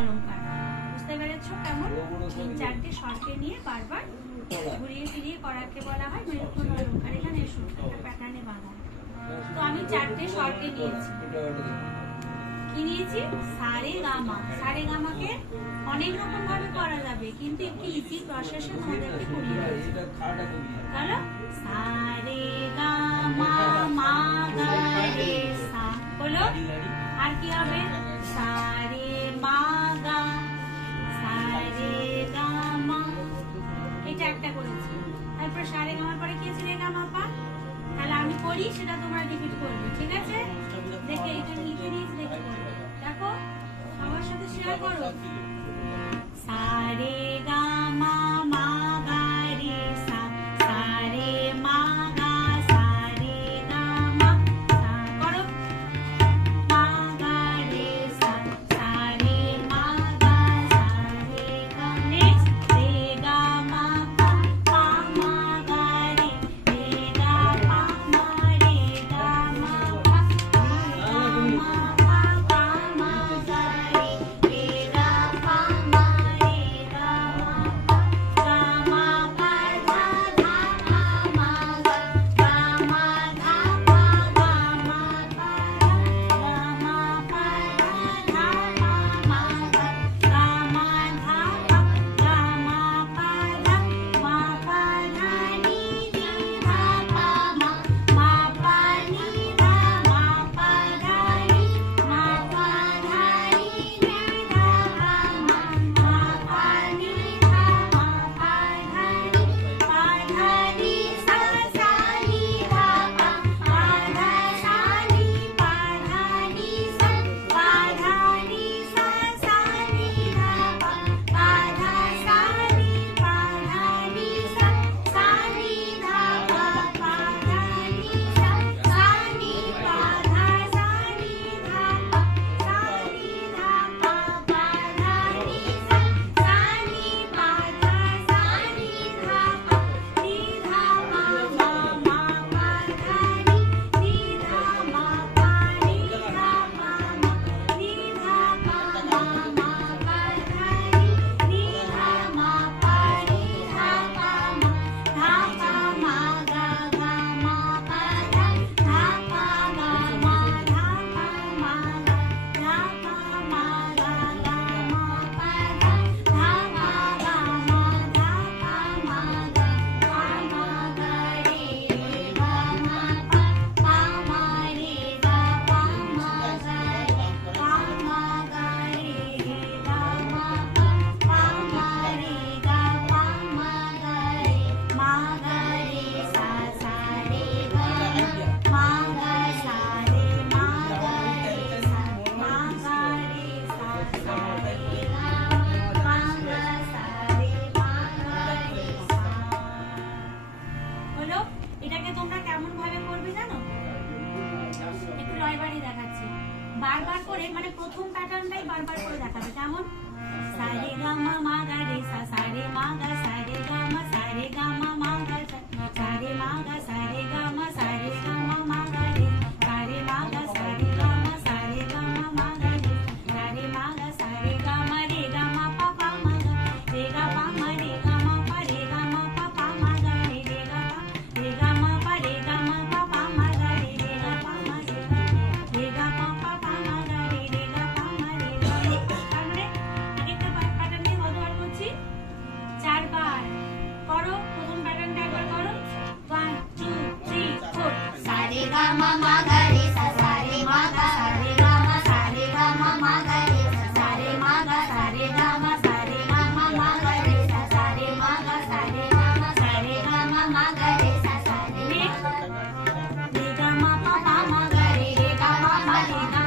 অলঙ্কার। বুঝতে পেরেছো কেমন? 3-4টে স্বরকে নিয়ে বারবার ঘুরিয়ে ফিরিয়ে করাকে বলা হয় মেরুকরণ অলঙ্কার। এখানে এসো, একটা প্যাটার্নে বাঁধা। তো আমি 4টে স্বরকে নিয়েছি। কি নিয়েছি? সারে গামা। সারে গামাকে অনেক রকম ভাবে করা যাবে, কিন্তু একটি ইজি প্রসেসে তোমাদেরকে করিয়ে দিচ্ছি। চলো, সারে গামা মা গা রে সা। বলো, আর কি হবে? সারে মা গা, সারে গামা। এটা একটা করেছি। তারপর সারে গামার পরে কি আছে? রে গামা পা। তাহলে আমি করি, সেটা তোমরা রিপিট করবে, ঠিক আছে? দেখে এটা লিখে নিয়েছি, দেখে করবে। দেখো, সবার সাথে শেয়ার করো। সারে গামা মা গা রে সা, সারে মা গা, সারে গামা সা। করো, মা গা রে সা, সারে মা গা, সারে গা। নেক্সট, রে গা মা পা, পা মা গা রে, রে গা পা মা, রে গা মা পা, রে গা মা পা, পা মা গা রে, রে গা পা মা, রে গা মা পা, গা মা পা ধা, ধা পা মা গা, গা মা ধা পা, গা মা পা ধা, গা মা পা ধা, ধা পা মা গা, গা মা ধা পা, গা মা পা ধা, মা পা ধা নি নি ধা পা মা, মা পা নি ধা, মা পা ধা নি, মা পা ধা নি নি ধা পা মা, মা পা নি ধা, মা পা ধা নি, পা ধা নি সা, সা নি ধা পা, পা ধা সা নি, পা ধা নি সা, পা ধা নি সা, সা নি ধা পা, পা ধা সা নি, পা ধা নি সা, সা নি ধা পা, পা ধা নি সা, সা নি, পা ধা সা নি ধা পা, সা নি ধা পা, পা ধা নি সা, সা নি, পা ধা সা নি ধা পা, নি ধা মা মা, মা পা ধা নি, নি ধা মা পা, নি ধা মা মা, নি ধা পা মা, মা পা ধা নি, নি ধা মা পা, নি ধা পা মা, ধা পা মা গা, গা মা পা ধা, ধা পা গা মা, ধা পা মা গা, ধা পা মা গা, গা মা পা ধা, ধা পা গা মা, ধা পা মা গা, পা মা গা রে, রে গা মা পা, পা মা রে গা, পা মা গা রে, পা মা গা রে, রে গা মা পা, পা মা রে গা, পা মা গা রে, মা গা রে সা, সা রে গা মা, মা গা সা রে, মা গা রে সা, মা গা রে সা, সা রে গা মা, গা সা রে, মা গা রে সা। হলো? এটাকে তোমরা কেমন ভাবে করবে জানো? একটু রয়বারি দেখাচ্ছি। বারবার করে, মানে প্রথম প্যাটার্নটাই বারবার করে দেখাবে। কেমন? সারে গা মা, মা গা রে সা, সারে মা গা, সারে গা মা, সারে গা মা, মা গা সা, সারে মা গা, সারে গা মা, সারে গা মা, মা গা রে, সারে মা গা, সারে গা মা, সারে গা মা, মা গা রে, সারে মা গা, সারে গা মা, রে গা মা পা, পা মা গা, রে গা পা মা, রে গা মা পা, রে গা মা পা, পা মা গা রে, রে গা পা, রে গা মা পা, রে গা মা পা, পা মা গা রে, রে গা পা মা, রে গা পা, পা পা মা গা রে, রে গা পা মা, রে গা মা। তার মানে একটা প্যাটার্ন নিয়ে কতবার করছি? 4 বার। করো, প্রথম প্যাটার্নটা একবার করো। 1 2 3 4। सारे गा मा मा गा रे सा, सारे मा गा, सारे गा मा, सारे गा मा मा गा रे सा, सारे मा गा, सारे गा मा, सारे गा मा मा गा रे सा, सारे मा गा, सारे गा मा, सारे गा मा मा गा रे सा, सारे मा गा, रे गा मा पा, पा मा गा रे, रे गा मा पा, रे गा